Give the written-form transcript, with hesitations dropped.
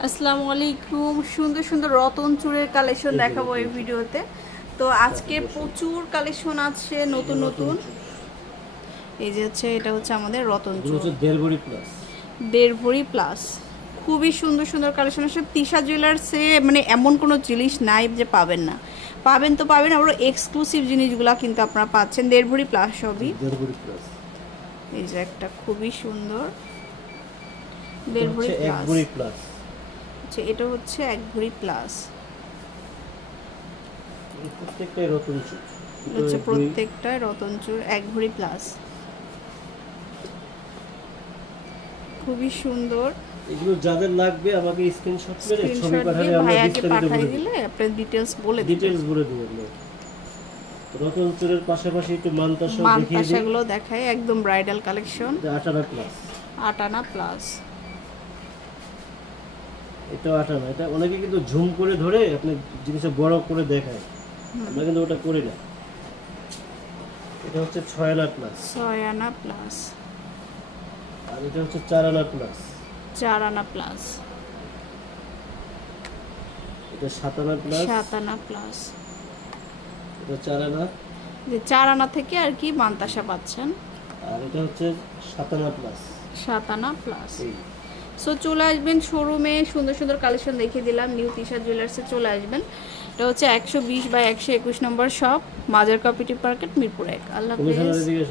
আসসালামু আলাইকুম। সুন্দর সুন্দর রতন চুড়ের কালেকশন দেখাবো এই ভিডিওতে। তো আজকে প্রচুর কালেকশন আছে নতুন নতুন। এই যে হচ্ছে এটা হচ্ছে আমাদের রতন চুড়, 1.5 ভরি প্লাস। খুবই সুন্দর সুন্দর কালেকশন আছে। তিশা জুয়েলার্সে মানে এমন কোনো জিনিস নাই যে পাবেন না, পাবেন তো পাবেন, আবার এক্সক্লুসিভ জিনিসগুলো কিন্তু আপনারা পাচ্ছেন 1.5 ভরি প্লাস সবই। এই যে একটা খুবই সুন্দর 1.5 ভরি প্লাস। আচ্ছা, এটা হচ্ছে 1 ভরি প্লাস। প্রত্যেকটাই রতন চুর 1 ভরি প্লাস। খুবই সুন্দর। এগুলো যাদের লাগবে আমাকে স্ক্রিনশট মেরে ছবি পাঠালে আমরা বিস্তারিত বলে দিলে আপনার ডিটেইলস বলে দেব। রতন চুরের পাশাপাশি একটু মানতাসা দেখিয়ে দিই। মানতাসাগুলো দেখায়, একদম ব্রাইডাল কালেকশন। 8 আনা প্লাস। 8 আনা প্লাস। এটা 8 আনা। এটা অনেকে কিন্তু ঝুম করে ধরে আপনি জিনিসটা বড় করে দেখায়, আমরা কিন্তু ওটা করি না। এটা হচ্ছে 6 আনা প্লাস। 6 আনা প্লাস। আর এটা হচ্ছে 4 আনা প্লাস। 4 আনা প্লাস। এটা 7 আনা প্লাস। 7 আনা প্লাস। এটা 4 আনা। যে 4 আনা থেকে আর কি মানতাসা পাচ্ছেন। আর এটা হচ্ছে 7 আনা প্লাস। 7 আনা প্লাস। সো চলে আসবেন শোরুমে, সুন্দর সুন্দর কালেকশন দেখিয়ে দিলাম। নিউ তিশা জুয়েলার্সে চলে আসবেন। এটা হচ্ছে 120 বাই 121 নম্বর শপ, মাজার কপিটি মার্কেট, মিরপুর 1। আল্লাহ হাফেজ।